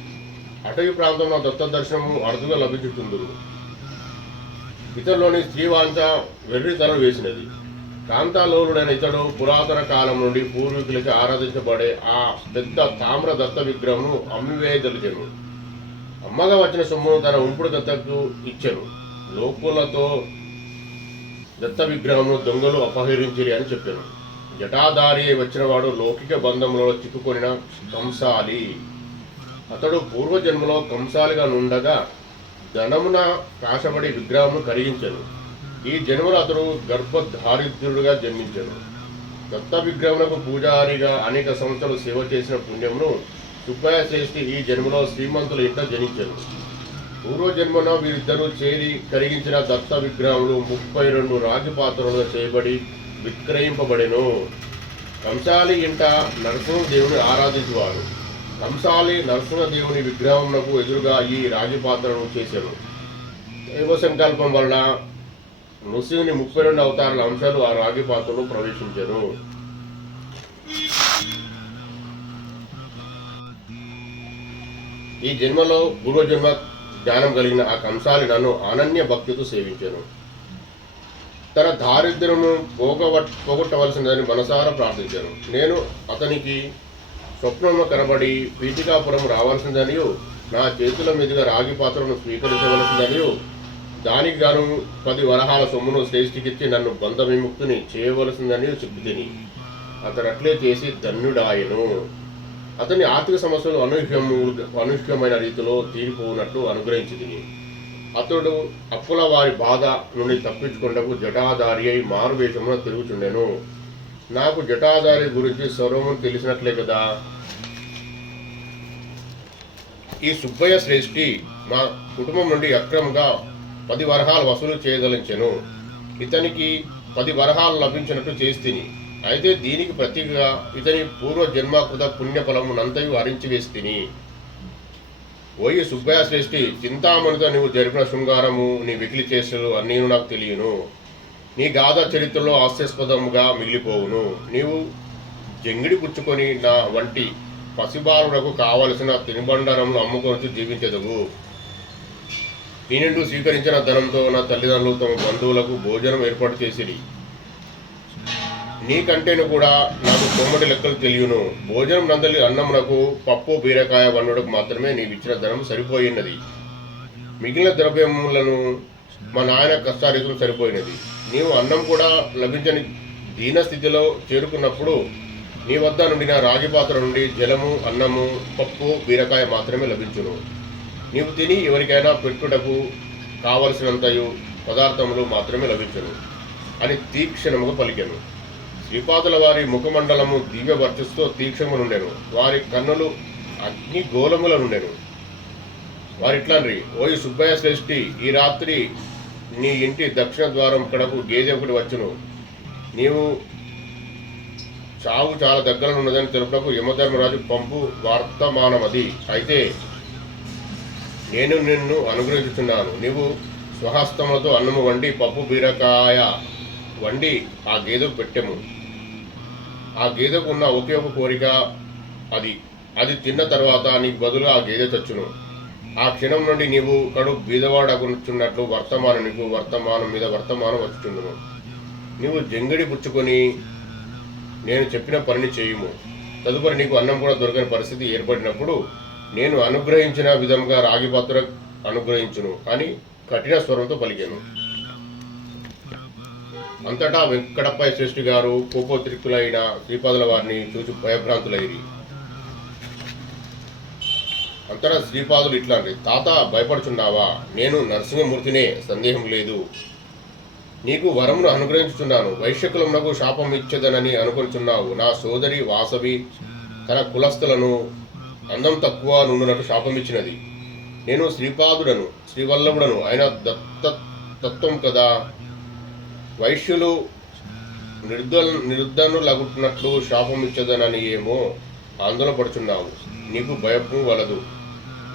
అటవీ ప్రాంతంలో దత్త దర్శనము అరుదుగా లభించుతుందురు. ఇతరులోని స్త్రీవాంఛ వెర్రితనం వేసినది. కాంతాలోలుడైన ఇతడు పురాతన కాలం నుండి పూర్వీకులకి ఆరాధించబడే ఆ పెద్ద తామ్ర దత్త విగ్రహమును అమ్మివేయదలిచెను. అమ్మగా వచ్చిన సొమ్మును తన ఉంపుడు దత్తకు ఇచ్చెను. లోకులతో దత్త విగ్రహమును దొంగలు అపహరించిరి అని చెప్పాను. జటాధారి వచ్చినవాడు లౌకిక బంధంలో చిక్కుకొనిన కంసాలి. అతడు పూర్వజన్మలో కంసాలిగా నుండగా ధనమున కాశపడి విగ్రహమును కరిగించెను. ఈ జన్మలో అతడు గర్భధారిద్రుడుగా జన్మించెను. దత్త విగ్రహములకు పూజారిగా అనేక సంవత్సరాలు సేవ చేసిన పుణ్యమును సుబ్బయ్య శ్రేష్ఠి ఈ జన్మలో శ్రీమంతుల ఇంట జనించెను. పూర్వజన్మలో వీరిద్దరూ చేరి కరిగించిన దత్త విగ్రహములు 32 రాగి పాత్రలుగా చేయబడి విక్రయింపబడెను. కంసాలి ఇంట నరసింహదేవుని ఆరాధించువారు. కంసాలి నరసింహదేవుని విగ్రహమునకు ఎదురుగా ఈ రాగి పాత్రను చేశారు. దైవ సంకల్పం వలన నృసింహుని 32 అవతారాల అంశాలు ఆ రాగి పాత్రలో ప్రవేశించారు. ఈ జన్మలో పూర్వజన్మ జ్ఞానం కలిగిన ఆ కంసాలి నన్ను అనన్య భక్తితో సేవించాను. తన దారిద్ర్యము పోగొట్టవలసిందని మనసారా ప్రార్థించాను. నేను అతనికి స్వప్నంలో కనబడి పీఠికాపురం రావాల్సిందనియు నా చేతుల మీదుగా రాగి పాత్రను స్వీకరించవలసిందనియు దానికి గాను 10 వరహాల సొమ్మును శ్రేష్ఠికిచ్చి నన్ను బంధ విముక్తిని చేయవలసిందని చెబుతిని. అతడు అట్లే చేసి ధన్యుడాయను. అతని ఆర్థిక సమస్యలు అనూహ్యమైన రీతిలో తీరిపోనట్లు అనుగ్రహించింది. అతడు అప్పుల వారి బాధ నుండి తప్పించుకుంటకు జటాధారి అయి మారువేషమున తిరుగుచుండెను. నాకు జటాధారి గురించి సర్వము తెలిసినట్లే కదా. ఈ సుబ్బయ్య శ్రేష్ఠి మా కుటుంబం నుండి అక్రమంగా 10 వరహాలు వసూలు చేయదలించెను. ఇతనికి 10 వరహాలు లభించినట్టు చేస్తిని. అయితే దీనికి ప్రతిగా ఇతని పూర్వ జన్మకృత పుణ్యఫలమునంతయు హరించి వేస్తిని. ఓయి సుబ్బయ్య శ్రేష్ఠి, చింతామణితో నీవు జరిపిన శృంగారము, నీ వెకిలి చేష్టలు అన్నీ నాకు తెలియను. నీ గాథ చరిత్రలో హాస్యాస్పదముగా మిగిలిపోవును. నీవు జంగిడి పుచ్చుకొని నా వంటి పసిబాలుడకు కావలసిన తినుబండారములు అమ్ముకొని జీవించదువు. నీ నుండి స్వీకరించిన ధనంతో నా తల్లిదండ్రులు తమ బంధువులకు భోజనం ఏర్పాటు చేసిరి. నీకంటేను కూడా నాకు తొమ్మటి లెక్కలు తెలియను. భోజనం నందలి అన్నమునకు పప్పు బీరకాయ వండుటకు మాత్రమే నీవిచ్చిన ధనం సరిపోయినది. మిగిలిన ద్రవ్యములను మా నాయన కష్టారీతులు సరిపోయినది. నీవు అన్నం కూడా లభించని దీనస్థితిలో చేరుకున్నప్పుడు నీ వద్ద నుండిన రాగి పాత్ర నుండి జలము, అన్నము, పప్పు, బీరకాయ మాత్రమే లభించును. నీవు తిని ఎవరికైనా పెట్టుటకు కావలసినంతయు పదార్థములు మాత్రమే లభించును అని తీక్షణముగా పలికెను. శ్రీపాదుల వారి ముఖమండలము దివ్య వర్చస్సుతో తీక్షమునుండెను. వారి కన్నులు అగ్ని గోళముల నుండెను. వారిట్లన్రి, ఓయి సుబ్బయ్య శ్రేష్ఠి, ఈ రాత్రి నీ ఇంటి దక్షిణ ద్వారం కడకు గేదె ఒకటి వచ్చును. నీవు చావు చాలా దగ్గరనున్నదని తెలుపుటకు యమధర్మరాజు పంపు వర్తమానమది. అయితే నేను నిన్ను అనుగ్రహించుచున్నాను. నీవు స్వహస్తములతో అన్నము వండి పప్పు బీరకాయ వండి ఆ గేదెకు పెట్టెము. ఆ గేదెకు ఉన్న ఒకే ఒక కోరిక అది అది తిన్న తర్వాత నీకు బదులు ఆ గేదె చచ్చును. ఆ క్షణం నుండి నీవు కడు బీదవాడగుచున్నట్లు నీకు వర్తమానం మీద వర్తమానం వచ్చుచుండును. నీవు జంగిడి పుచ్చుకొని నేను చెప్పిన పనిని చేయుము. తదుపరి నీకు అన్నం కూడా దొరకని పరిస్థితి ఏర్పడినప్పుడు నేను అనుగ్రహించిన విధంగా రాగి పాత్ర అనుగ్రహించును అని కఠిన స్వరంతో పలికాను. అంతటా వెంకటప్పయ్య శ్రేష్ఠి గారు కోపోద్రిక్తులైన శ్రీపాదుల వారిని చూసి భయభ్రాంతులైరి. అంతటా శ్రీపాదులు ఇట్లా అండి, తాత భయపడుచున్నావా? నేను నరసింహమూర్తినే, సందేహం లేదు. నీకు వరమును అనుగ్రహించుచున్నాను. వైశ్యకులమునకు శాపం ఇచ్చేదనని అనుకొనిచున్నావు. నా సోదరి వాసవి తన కులస్థులను అందం తక్కువ నుండునట్టు శాపం ఇచ్చినది. నేను శ్రీపాదుడను, శ్రీవల్లభుడను అయిన తత్వం కదా. వైశ్యులు నిర్ధనులగుతున్నట్లు శాపం ఇచ్చదనని ఏమో ఆందోళన పడుచున్నావు. నీకు భయము వలదు.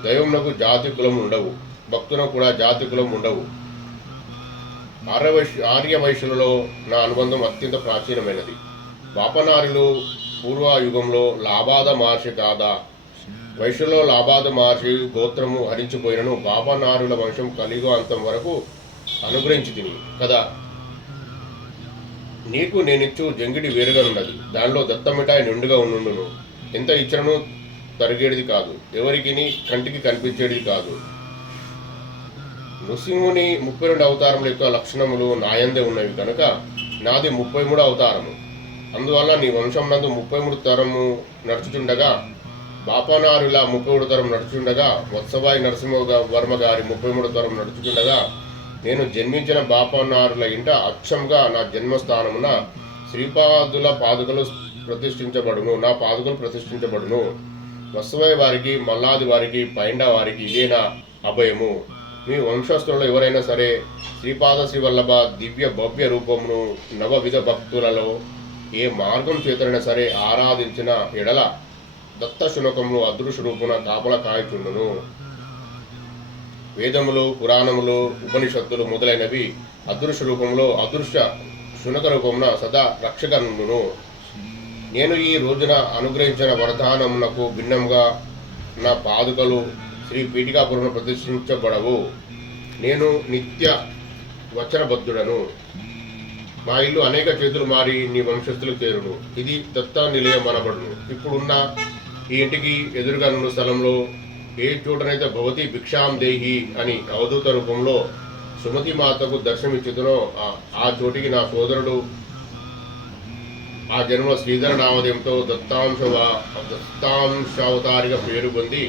దైవమునకు జాతి కులం ఉండవు, భక్తులకు కూడా జాతి కులం ఉండవు. ఆర్య వైశ్యులలో నా అనుబంధం అత్యంత ప్రాచీనమైనది. బాపనారిలో పూర్వయుగంలో లాబాద మహర్షి కాదా. వైశ్యులలో లాబాద మహర్షి గోత్రము హరించిపోయినను బాపనారుల వంశం కలియుగ అంతం వరకు అనుగ్రహించి తిని కదా. నీకు నేనిచ్చు జంగిడి వేరుగానున్నది. దానిలో దత్తమిఠాయి నిండుగా ఉండును. ఎంత ఇచ్చినను తరిగేది కాదు, ఎవరికి కంటికి కనిపించేది కాదు. నృసింహుని 32 అవతారముల యొక్క లక్షణములు నాయందే ఉన్నవి కనుక నాది 33 అవతారము. అందువల్ల నీ వంశం నందు 33 తరము నడుచుచుండగా, బాపనారుల 33 తరం నడుచుండగా, వత్సవాయి నరసింహవర్మ గారి 33 తరం నడుచుచుండగా, నేను జన్మించిన బాపనారుల ఇంట అచ్చంగా నా జన్మస్థానమున శ్రీపాదుల పాదుకలు ప్రతిష్ఠించబడును. నా పాదుకలు ప్రతిష్ఠించబడును. వత్సవాయి వారికి, మల్లాది వారికి, పైండ వారికి ఇదేనా అభయము. మీ వంశస్థులలో ఎవరైనా సరే శ్రీపాద శ్రీవల్లభ దివ్య భవ్య రూపమును నవవిధ భక్తులలో ఏ మార్గం చేతనైనా సరే ఆరాధించిన ఎడల దత్త శునకములు అదృశ్య రూపున కాపల కాయచుండును. వేదములు, పురాణములు, ఉపనిషత్తులు మొదలైనవి అదృశ్య రూపంలో, అదృశ్య శునక రూపమున సదా రక్షకనుండును. నేను ఈ రోజున అనుగ్రహించిన వరదానమునకు భిన్నంగా నా పాదుకలు శ్రీ పీఠికాపురంలో ప్రతిష్ఠించబడవు. నేను నిత్య వచనబద్ధుడను. మా ఇల్లు అనేక చేతులు మారి నీ వంశస్థులకు చేరును. ఇది దత్త నిలయం అనబడును. ఇప్పుడున్న ఈ ఇంటికి ఎదురుగానున్న స్థలంలో ఏ చోటనైతే భవతి భిక్షాం దేహి అని అవధూత రూపంలో సుమతి మాతకు దర్శనమిచ్చుతునో ఆ చోటికి నా సోదరుడు ఆ జన్మలో శ్రీధర నామధేయంతో దత్తాంశావతారిగా పేరు పొంది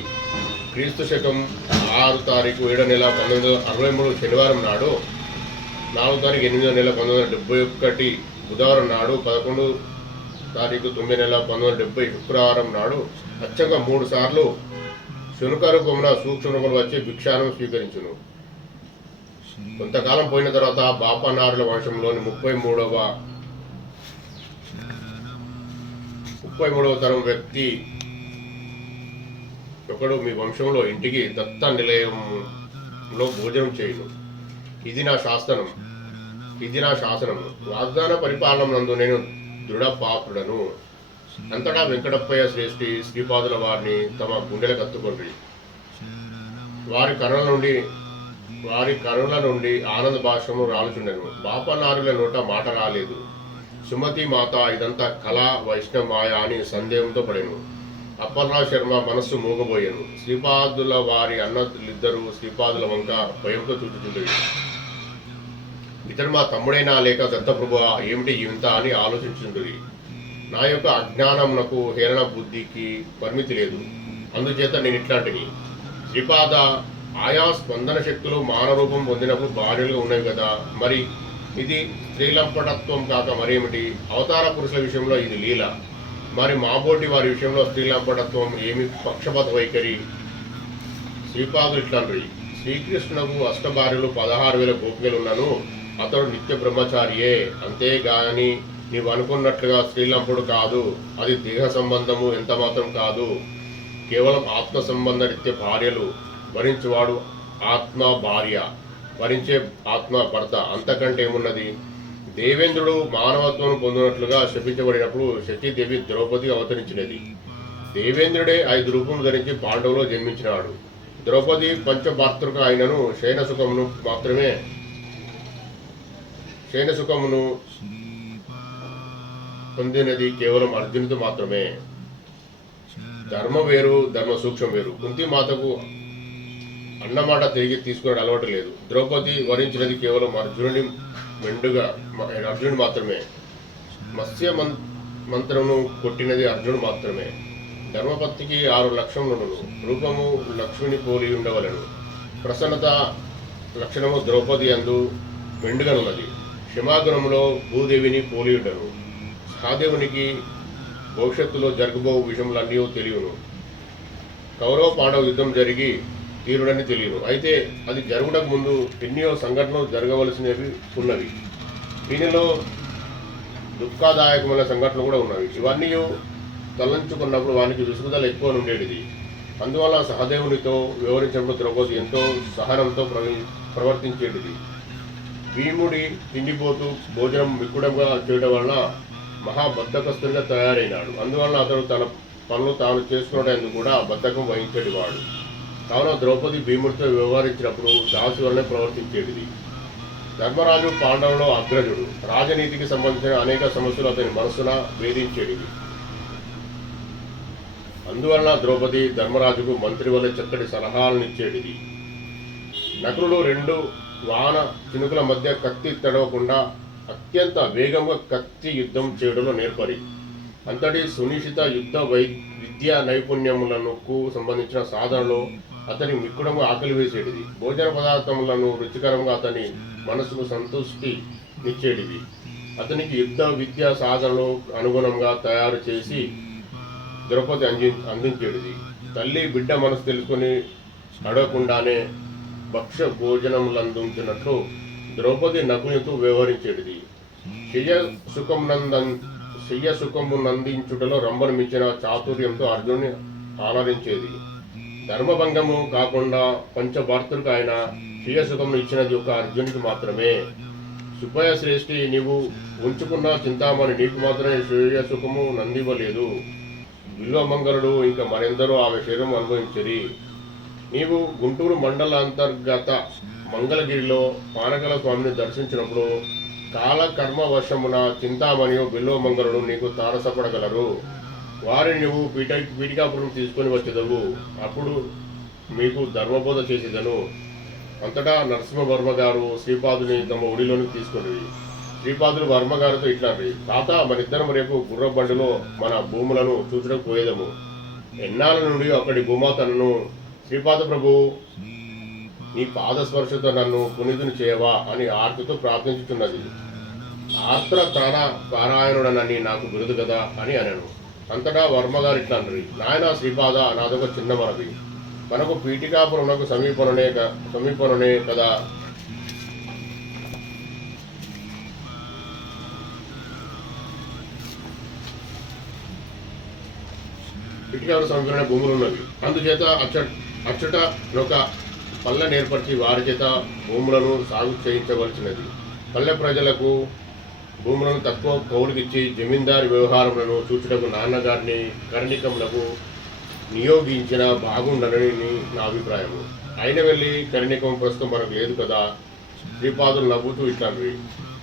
క్రీస్తు శకం 6 తారీఖు 7వ నెల 1963 శనివారం నాడు, 4వ తారీఖు 8వ నెల 1971 బుధవారం నాడు, 11వ తారీఖు 9వ నెల 1970 శుక్రవారం నాడు అచ్చంగా 3 సార్లు శునక రూపమున సూక్ష్మములు వచ్చి భిక్షానం స్వీకరించును. కొంతకాలం పోయిన తర్వాత బాపనారుల వంశంలోని 33వ తరం వ్యక్తి ఒకడు మీ వంశంలో ఇంటికి దత్త నిలయంలో భోజనం చేయును. ఇది నా శాసనము. వాగ్దాన పరిపాలన నందు నేను దృఢపాత్రుడను. అంతటా వెంకటప్పయ్య శ్రేష్ఠి శ్రీపాదుల వారిని తమ గుండెలకు కత్తుకొండ్రి. వారి కరుణ నుండి ఆనంద భాషము రాలుచుండెను. బాపనారుల నోట మాట రాలేదు. సుమతి మాత ఇదంతా కళ, వైష్ణవ మాయ అని సందేహంతో పడెను. అప్పలరావు శర్మ మనస్సు మూగబోయాను. శ్రీపాదుల వారి అన్నలిద్దరూ శ్రీపాదుల వంక భయంతో చూచుచుండేవి. ఇతడు మా తమ్ముడైనా లేక దత్తప్రభువా, ఏమిటి ఇంత అని ఆలోచించుండేది. నా యొక్క అజ్ఞానమునకు, హేళన బుద్ధికి పరిమితి లేదు. అందుచేత నేను ఇట్లాంటిని. శ్రీపాద, ఆయా స్పందన శక్తులు మానరూపం పొందినప్పుడు భార్యలుగా ఉన్నవి కదా, మరి ఇది స్త్రీలంపటత్వం కాక మరేమిటి? అవతార పురుషుల విషయంలో ఇది లీల, మరి మాబోటి వారి విషయంలో స్త్రీలంపటత్వం ఏమి పక్షపాత వైఖరి? శ్రీపాదులు ఇట్లాంటి. శ్రీకృష్ణునకు అష్టభార్యలు 16,000 గోపికలు ఉన్నాను. అతడు నిత్య బ్రహ్మచారియే. అంతేగాని నీవు అనుకున్నట్లుగా స్త్రీలంపుడు కాదు. అది దేహ సంబంధము ఎంత మాత్రం కాదు. కేవలం ఆత్మ సంబంధ నిత్య భార్యలు. వరించేవాడు ఆత్మ భార్య, వరించే ఆత్మ భర్త. అంతకంటే ఏమున్నది? దేవేంద్రుడు మానవత్వం పొందినట్లుగా శపించబడినప్పుడు శచీదేవి ద్రౌపది అవతరించినది. దేవేంద్రుడే 5 రూపములు ధరించి పాండవులో జన్మించినాడు. ద్రౌపది పంచభాతృక అయినను శయనసుఖమును పొందినది కేవలం అర్జునుడితో మాత్రమే. ధర్మం వేరు, ధర్మ సూక్ష్మం వేరు. కుంతి మాతకు అన్నమాట తిరిగి తీసుకునే అలవాటు లేదు. ద్రౌపది వరించినది కేవలం అర్జునుడు మాత్రమే. మత్స్య మంత్రమును కొట్టినది అర్జునుడు మాత్రమే. ధర్మపత్నికి 6 లక్షణములను. రూపము లక్ష్మిని పోలి ఉండవలను. ప్రసన్నత లక్షణము ద్రౌపది అందు మెండుగనున్నది. క్షమాగుణంలో భూదేవిని పోలి ఉండను. సహదేవునికి భవిష్యత్తులో జరగబో విషయములన్నీ తెలియను. కౌరవ పాండవ యుద్ధం జరిగి తీరుడని తెలియను. అయితే అది జరుగుటకు ముందు ఎన్నో సంఘటనలు జరగవలసినవి ఉన్నవి. దీనిలో దుఃఖదాయకమైన సంఘటనలు కూడా ఉన్నవి. ఇవన్నీ తలంచుకున్నప్పుడు వానికి విసుగుదల ఎక్కువ ఉండేది. అందువల్ల సహదేవునితో వ్యవహరించినప్పుడు ద్రౌపది ఎంతో సహనంతో ప్రవర్తించేటిది. భీముడి తిండిపోతూ భోజనం మిక్కుడంగా చేయడం వలన మహాబద్ధకస్తునిగా తయారైనాడు. అందువలన అతడు తన పనులు తాను చేసుకునేందుకు కూడా బద్ధకం వహించేటివాడు. కావున ద్రౌపది భీముడితో వ్యవహరించినప్పుడు దాసి వలనే ప్రవర్తించేటిది. ధర్మరాజు పాండవులో అగ్రజుడు. రాజనీతికి సంబంధించిన అనేక సమస్యలు అతని మనస్సున వేధించేటివి. అందువలన ద్రౌపది ధర్మరాజుకు మంత్రి వల్ల చక్కటి సలహాలనిచ్చేటిది. నకులుడు 2 వాన చినుకుల మధ్య కత్తి తడవకుండా అత్యంత వేగంగా కత్తి యుద్ధం చేయడంలో నేర్పరి. అంతటి సునిశ్చిత యుద్ధ విద్యా నైపుణ్యములకు సంబంధించిన సాధనలో అతని మిక్కుడంగా ఆకలి వేసేటిది. భోజన పదార్థములను రుచికరంగా అతని మనసుకు సంతృష్టినిచ్చేటిది. అతనికి యుద్ధ విద్యా సాధనలు అనుగుణంగా తయారు చేసి ద్రౌపది అందించేటిది. తల్లి బిడ్డ మనసు తెలుసుకుని అడగకుండానే భక్ష భోజనములందించినట్లు ద్రౌపది నకునితో వ్యవహరించేటిది. శయ్య సుఖమునందించుటలో రంభను మించిన చాతుర్యంతో అర్జునుని ఆరాధించేది. ధర్మభంగము కాకుండా పంచభార్తలకు ఆయన శయ్య సుఖమును ఇచ్చినది ఒక అర్జునికి మాత్రమే. సుబ్బయ్య శ్రేష్ఠి, నీవు ఉంచుకున్న చింతామణి నీకు మాత్రమే శయ్య సుఖము నందివ్వలేదు. బిల్వమంగళుడు ఇంకా మరెందరో ఆమె శరీరం అనుభవించరి. నీవు గుంటూరు మండల అంతర్గత మంగళగిరిలో పానగల స్వామిని దర్శించినప్పుడు కాలకర్మ వశమున చింతామణియు బిల్వమంగళుడు నీకు తారసపడగలరు. వారిని నువ్వు పీఠికాపురం తీసుకొని వచ్చేదవు. అప్పుడు మీకు ధర్మబోధ చేసేదను. అంతటా నరసింహవర్మ గారు శ్రీపాదుని తమ ఒడిలోనికి తీసుకుని శ్రీపాదులు వర్మగారితో ఇట్లాంటి, తాత మనిద్దరం రేపు గుర్ర బండిలో మన భూములను చూచడం పోయేదము. ఎన్నాళ్ళ నుండి అక్కడి భూమాతను శ్రీపాద ప్రభు నీ పాదస్పర్శతో నన్ను పునీతుని చేయవా అని ఆర్తితో ప్రార్థించుతున్నది. ఆర్ద్ర తార పారాయణుడనని నాకు బిరుదు కదా అని అన్నాను. అంతటా వర్మగారు ఇట్లా అన్నది, నాయన శ్రీపాద, నాదొక చిన్న మనవి. మనకు పీఠికాపురంకు సమీపననే కదా. పీఠికాపురం సమీపంలోనే భూములు ఉన్నవి. అందుచేత అచ్చట ఒక పల్లె ఏర్పరిచి వారి చేత భూములను సాగు చేయించవలసినది. పల్లె ప్రజలకు భూములను తక్కువ కౌలుకిచ్చి జమీందారు వ్యవహారములను చూచుటకు నాన్నగారిని కరణికములకు నియోగించిన బాగుండనని నా అభిప్రాయము. అయిన వెళ్ళి కరణికం ప్రస్తుతం మనకు లేదు కదా. శ్రీపాదులు నవ్వుతూ ఇట్లాంటివి,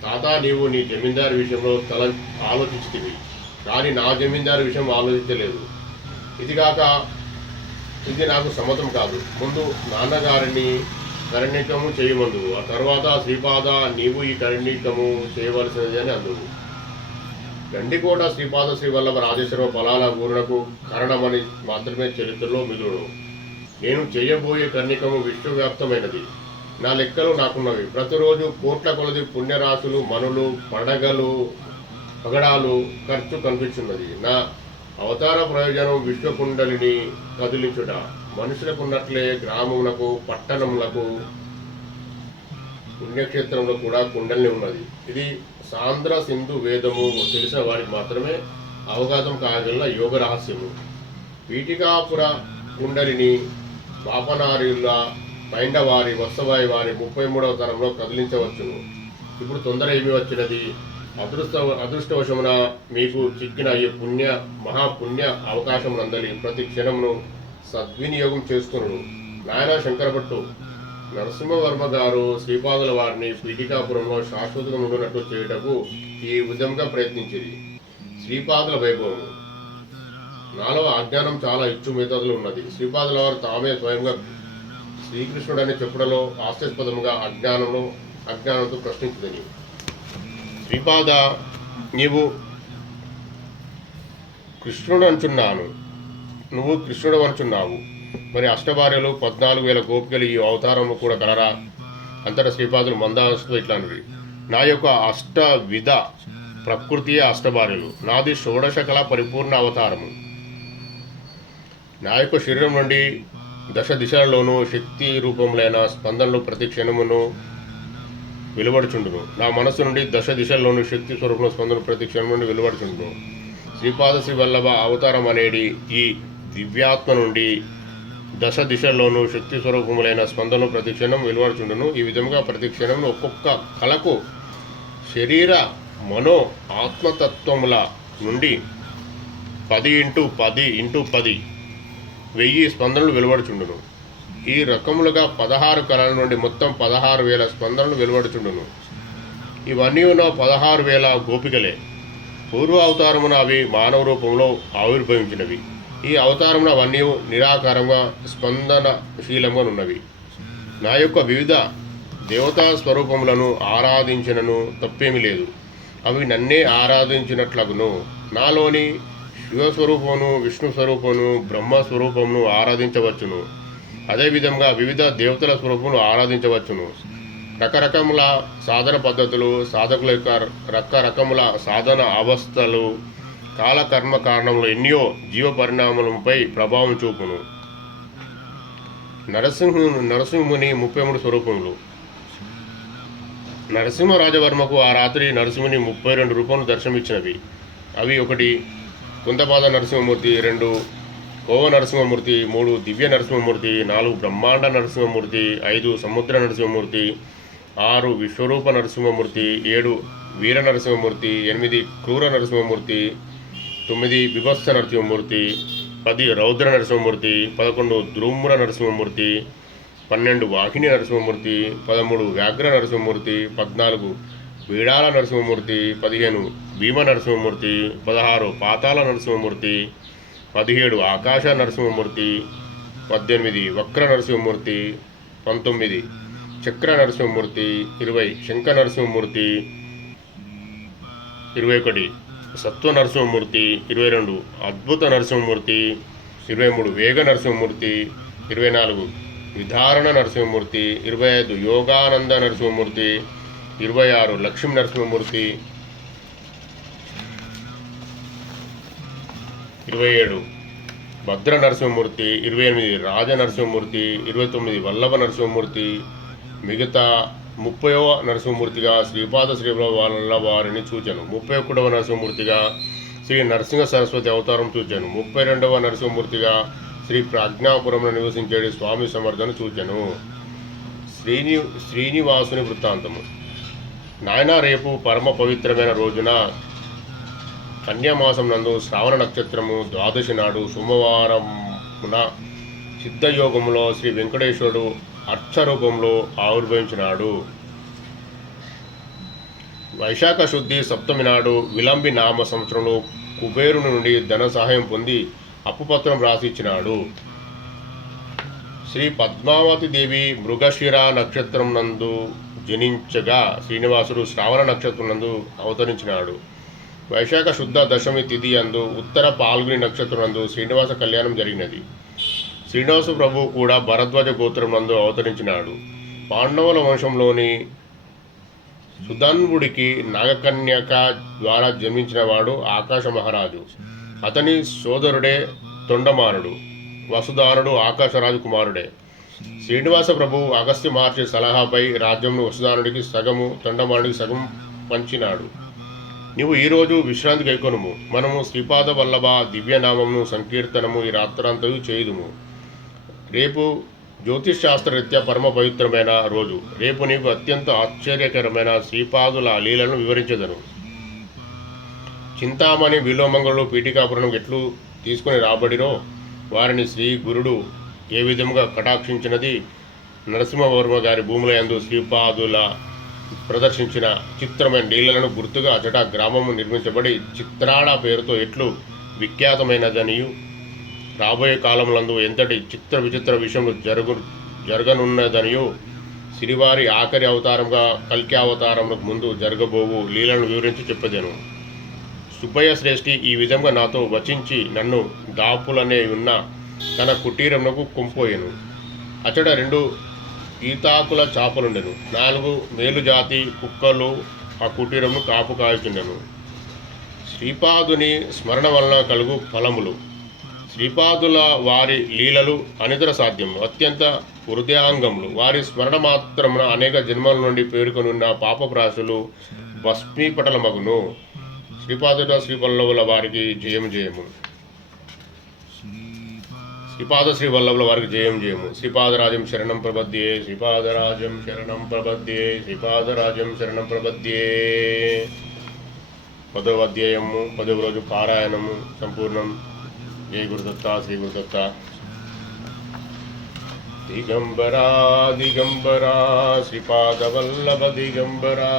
తాత నీవు నీ జమీందారు విషయంలో ఆలోచించితివి, కానీ నా జమీందారు విషయం ఆలోచించలేదు. ఇది నాకు సమ్మతం కాదు. ముందు నాన్నగారిని కరణికము చేయమందు, ఆ తర్వాత శ్రీపాద నీవు ఈ కరణికము చేయవలసినది అని అందువు. గండికోట శ్రీపాద శ్రీవల్లభ రాజేశ్వర ఫలాల ఊరునకు కారణమని మాత్రమే చరిత్రలో మిగులును. నేను చేయబోయే కరణికము విశ్వవ్యాప్తమైనది. నా లెక్కలు నాకున్నవి. ప్రతిరోజు కోట్ల కొలది పుణ్యరాశులు, మనులు, పగడాలు ఖర్చు కనిపించున్నది. నా అవతార ప్రయోజనం విశ్వకుండలిని కదిలించుట. మనుషులకున్నట్లే గ్రామములకు, పట్టణములకు, పుణ్యక్షేత్రంలో కూడా కుండలిని ఉన్నది. ఇది సాంద్ర సింధు వేదము తెలిసిన వారికి మాత్రమే అవగాహన కాగల యోగ రహస్యము. పీఠికాపుర కుండలిని పాపనారిల పైండవారి, వత్సవాయి వారి 33వ తరంలో కదిలించవచ్చును. ఇప్పుడు తొందర ఏమి వచ్చినది? అదృష్టవశమున మీకు చిక్కిన ఈ మహాపుణ్య అవకాశం నందని ప్రతి క్షణమును సద్వినియోగం చేసుకును. నాయన శంకరభట్టు నరసింహవర్మ గారు శ్రీపాదుల వారిని పీఠికాపురంలో శాశ్వతంగా ఉండినట్టు చేయుటకు ఈ విధంగా ప్రయత్నించింది. శ్రీపాదుల వైభవం. నాలో అజ్ఞానం చాలా ఇచ్చు మిగతాదులు ఉన్నది. శ్రీపాదుల వారు తామే స్వయంగా శ్రీకృష్ణుడని చెప్పడంలో హాస్యాస్పదముగా అజ్ఞానంతో ప్రశ్నించిందని. శ్రీపాద, నీవు కృష్ణుడు అంటున్నాను, నువ్వు కృష్ణుడు అంటున్నావు, మరి అష్టభార్యలు 14,000 గోపికలు ఈ అవతారంలో కూడా కలరా? అంతటా శ్రీపాదులు మందహాసంతో ఇట్లాంటివి: నా యొక్క అష్టవిధ ప్రకృతియే అష్టభార్యలు, నాది షోడశ కళ పరిపూర్ణ అవతారము. నా యొక్క శరీరం నుండి దశ దిశలలోనూ శక్తి రూపములైన స్పందనలు ప్రతి క్షణమును వెలువడుచుండును. నా మనస్సు నుండి దశ దిశల్లోనూ శక్తి స్వరూపంలో స్పందనలు ప్రతి క్షణం నుండి వెలువడుచుండును. శ్రీపాద శ్రీ వల్లభ అవతారం అనేది ఈ దివ్యాత్మ నుండి దశ దిశల్లోనూ శక్తి స్వరూపములైన స్పందనలు ప్రతి క్షణం వెలువడుచుండును. ఈ విధంగా ప్రతి క్షణంలో ఒక్కొక్క కళకు శరీర మనో ఆత్మతత్వముల నుండి 10x10x10 1000 స్పందనలు వెలువడుచుండును. ఈ రకములుగా 16 కళల నుండి మొత్తం 16,000 స్పందనలు వెలువడుచుండును. ఇవన్నీ ఉన్న 16,000 గోపికలే. పూర్వ అవతారమున అవి మానవ రూపంలో ఆవిర్భవించినవి. ఈ అవతారమున అవన్నీ నిరాకారంగా స్పందనశీలంగా ఉన్నవి. నా యొక్క వివిధ దేవతా స్వరూపములను ఆరాధించినను తప్పేమీ లేదు. అవి నన్నే ఆరాధించినట్లగును. నాలోని శివస్వరూపమును, విష్ణు స్వరూపమును, బ్రహ్మస్వరూపమును ఆరాధించవచ్చును. అదేవిధంగా వివిధ దేవతల స్వరూపమును ఆరాధించవచ్చును. రకరకముల సాధన పద్ధతులు, సాధకుల యొక్క రకరకముల సాధన అవస్థలు, కాలకర్మ కారణములు ఎన్నో జీవ పరిణామములపై ప్రభావం చూపును. నరసింహుని 33 స్వరూపములు. నరసింహరాజవర్మకు ఆ రాత్రి నరసింహుని 32 రూపములు దర్శనమిచ్చినవి. అవి: 1 కుందపాద నరసింహమూర్తి, 2 కోవ నరసింహమూర్తి, 3 దివ్య నరసింహమూర్తి, 4 బ్రహ్మాండ నరసింహమూర్తి, 5 సముద్ర నరసింహమూర్తి, 6 విశ్వరూప నరసింహమూర్తి, 7 వీర నరసింహమూర్తి, 8 క్రూర నరసింహమూర్తి, 9 బిభత్స నరసింహమూర్తి, 10 రౌద్ర నరసింహమూర్తి, 11 ధూమ్ర నరసింహమూర్తి, 12 వాహిని నరసింహమూర్తి, 13 వ్యాఘ్ర నరసింహమూర్తి, 14 వీడాల నరసింహమూర్తి, 15 భీమ నరసింహమూర్తి, 16 పాతాళ నరసింహమూర్తి, 17 ఆకాశ నరసింహమూర్తి, 18 వక్ర నరసింహమూర్తి, 19 చక్ర నరసింహమూర్తి, 20 శంఖ నరసింహమూర్తి, 21 సత్వ నరసింహమూర్తి, 22 అద్భుత నరసింహమూర్తి, 23 వేగ నరసింహమూర్తి, 24 విధారణ నరసింహమూర్తి, 25 యోగానంద నరసింహమూర్తి, 26 లక్ష్మీ నరసింహమూర్తి, 27 భద్ర నరసింహమూర్తి, 28 రాజ నరసింహమూర్తి, 29 వల్లభ నరసింహమూర్తి. మిగతా 30వ నరసింహమూర్తిగా శ్రీపాద శ్రీవల్లభ వారిని చూచాను. 31వ నరసింహమూర్తిగా శ్రీ నరసింహ సరస్వతి అవతారం చూచాను. 32వ నరసింహమూర్తిగా శ్రీ ప్రాజ్ఞాపురంలో నివసించేది స్వామి సమర్థను చూచాను. శ్రీనివాసుని వృత్తాంతము. నాయన, రేపు పరమ పవిత్రమైన రోజున కన్యామాసం నందు శ్రావణ నక్షత్రము ద్వాదశి నాడు సోమవారమున సిద్ధయోగములో శ్రీ వెంకటేశ్వరుడు అర్చరూపంలో ఆవిర్భవించినాడు. వైశాఖ శుద్ధి సప్తమి నాడు విలంబి నామ సంవత్సరంలో కుబేరుని నుండి ధన సహాయం పొంది అప్పుపత్రం రాసి ఇచ్చినాడు. శ్రీ పద్మావతి దేవి మృగశిర నక్షత్రం నందు జనించగా శ్రీనివాసుడు శ్రావణ నక్షత్రం నందు అవతరించినాడు. వైశాఖ శుద్ధ దశమి తిథి అందు ఉత్తర పాల్గుని నక్షత్రం నందు శ్రీనివాస కళ్యాణం జరిగినది. శ్రీనివాస ప్రభువు కూడా భరద్వాజ గోత్రం నందు అవతరించినాడు. పాండవుల వంశంలోని సుధన్వుడికి నాగకన్యక ద్వారా జన్మించిన వాడు ఆకాశ మహారాజు. అతని సోదరుడే తొండమానుడు. వసుధానుడు ఆకాశరాజు కుమారుడే. శ్రీనివాస ప్రభువు అగస్త్య మహర్షి సలహాపై రాజ్యంను వసుధానుడికి సగము, తొండమానుడికి సగం పంచినాడు. నీవు ఈరోజు విశ్రాంతి కైకొనుము. మనము శ్రీపాద వల్లభ దివ్యనామమును సంకీర్తనము ఈ రాత్రంతయు చేయుదుము. రేపు జ్యోతిష్ శాస్త్రరీత్యా పరమ పవిత్రమైన రోజు. రేపు నీకు అత్యంత ఆశ్చర్యకరమైన శ్రీపాదుల లీలను వివరించదను. చింతామణి విలోమంగళుడు పీఠికాపురం ఎట్లు తీసుకుని రాబడిరో వారిని శ్రీ గురుడు ఏ విధముగా కటాక్షించినది, నరసింహవర్మ గారి భూముల యందు శ్రీపాదుల ప్రదర్శించిన చిత్రమైన లీలలను గుర్తుగా అచట గ్రామము నిర్మించబడి చిత్రాడ పేరుతో ఎట్లు విఖ్యాతమైనదనియు, రాబోయే కాలములందు ఎంతటి చిత్ర విచిత్ర విషయములు జరగనున్నదనియు, శ్రీవారి ఆఖరి అవతారంగా కల్కి అవతారములకు ముందు జరగబోవు లీలను వివరించి చెప్పదెను. సుబ్బయ్య శ్రేష్ఠి ఈ విధంగా నాతో వచించి నన్ను దాపులనే ఉన్న తన కుటీరమునకు కొంపోయెను. అచట 2 ఈతాకుల చాపలుండెను. 4 మేలుజాతి కుక్కలు ఆ కుటీరమును కాపు కాయుచుండెను. శ్రీపాదుని స్మరణ వలన కలుగు ఫలములు. శ్రీపాదుల వారి లీలలు అనితర సాధ్యములు, అత్యంత హృదయాంగములు. వారి స్మరణ మాత్రమున అనేక జన్మల నుండి పేరుకొనున్న పాపప్రాశులు భస్మీపటలమగును. శ్రీపాదుల శ్రీవల్లభుల వారికి జయము జయము. శ్రీపాద శ్రీ వల్లభుల వారికి జయం జయము. శ్రీపాదరాజం శరణం ప్రపద్యే, శ్రీపాదరాజం శరణం ప్రపద్యే, శ్రీపాదరాజం శరణం ప్రపద్యే. 10వ అధ్యాయము 10వ రోజు పారాయణము సంపూర్ణం. జై గురుదత్త, శ్రీ గురుదత్త. దిగంబరా దిగంబరా శ్రీపాదవల్లభ దిగంబరా,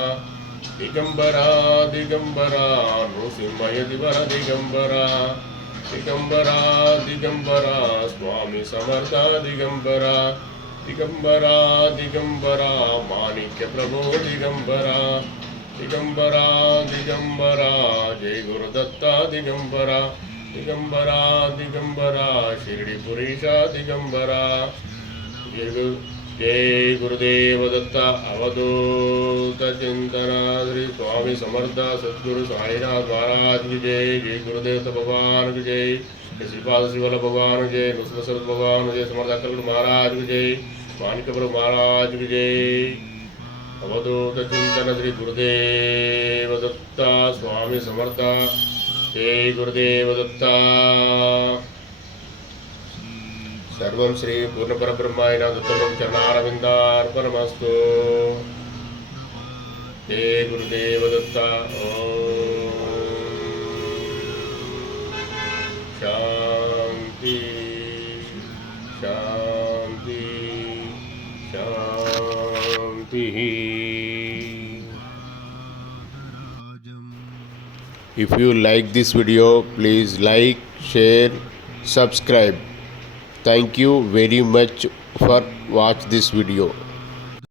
దిగంబరా దిగంబరా నృసింహయతివర దిగంబరా, దిగంబరా దిగంబరా స్వామి సమర్థ దిగంబరా, దిగంబరా దిగంబరా మాణిక్య ప్రభో దిగంబరా, దిగంబరా దిగంబరా జై గురుదత్త దిగంబరా, దిగంబరా దిగంబరా షిరిడి పురీష దిగంబరా. జై గురుదేవ దత్త అవధూత చింతన శ్రీ స్వామి సమర్థ సద్గురు సాయినాథ్ महाराज की जय. जय गुरुदेव भगवान की जय. श्रीपाद श्रीवल्लभ भगवान की जय. नृसिंह भगवान की जय. समर्थ अक्कलकोट महाराज की जय. माणिक्य प्रभु महाराज की जय. అవధూత చింతన శ్రీ గురుదేవ దత్త స్వామి సమర్థ. జై గురుదేవ దత్త. సర్వం శ్రీ పూర్ణపరబ్రహ్మాయ దత్తం చరణారవిందార్పణమస్తు. జై గురుదేవ దత్త. శాంతి శాంతి శాంతి. If you like this video, please like, share, subscribe. Thank you very much for watch this video.